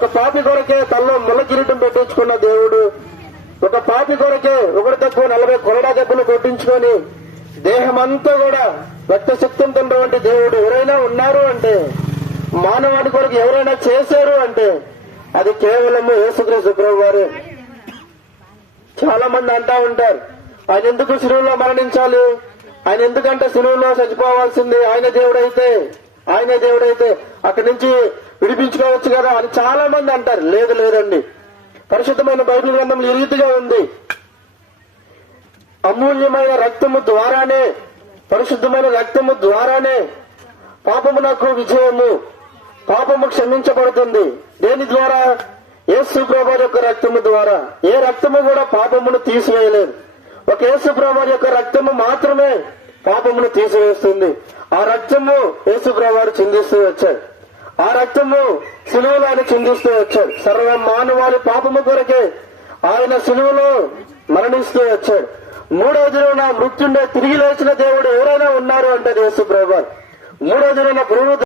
ఒక పాపి కొరకే తనలో ముళ్ళ కిరీటం పెట్టించుకున్న దేవుడు, ఒక పాపి కొరకే ఒకటి తక్కువ 40 కొరడా దెబ్బలు కొట్టించుకొని దేహమంతా కూడా రక్త శక్తితో ఉన్నటువంటి దేవుడు ఎవరైనా ఉన్నారు అంటే, మానవాడి కొరకు ఎవరైనా చేశారు అంటే అది కేవలము యేసుక్రీస్తు ప్రభు వారే. చాలా మంది అంటా ఉంటారు, ఆయన ఎందుకు శిలువలో మరణించాలి, ఆయన ఎందుకంటే శిలువలో చచ్చిపోవాల్సింది, ఆయన దేవుడైతే అక్కడి నుంచి విడిపించుకోవచ్చు కదా అని చాలా మంది అంటారు. లేదండి, పరిశుద్ధమైన బైబిల్ గ్రంథంలో ఈ రీతిగా ఉంది. అమూల్యమైన రక్తము ద్వారానే, పరిశుద్ధమైన రక్తము ద్వారానే పాపమునకు విజయము, పాపము క్షమించబడుతుంది. దేని ద్వారా? యేసు ప్రభు యొక్క రక్తము ద్వారా. ఏ రక్తము కూడా పాపమును తీసివేయలేదు. ఒక యేసు ప్రభు యొక్క రక్తము మాత్రమే పాపమును తీసివేస్తుంది. ఆ రక్తము యేసు ప్రభు చిందిస్తూ వచ్చాడు. ఆ రక్తము శిలువలో ఆయన చిందిస్తూ వచ్చాడు. సర్వ మానవాళి పాపము కొరకే ఆయన శిలువలో మరణిస్తూ వచ్చాడు. 3వ దినాన మృత్యుండే తిరిగి లేచిన దేవుడు ఎవరైనా ఉన్నారు అంటే యేసు ప్రభు. 3వ దినాన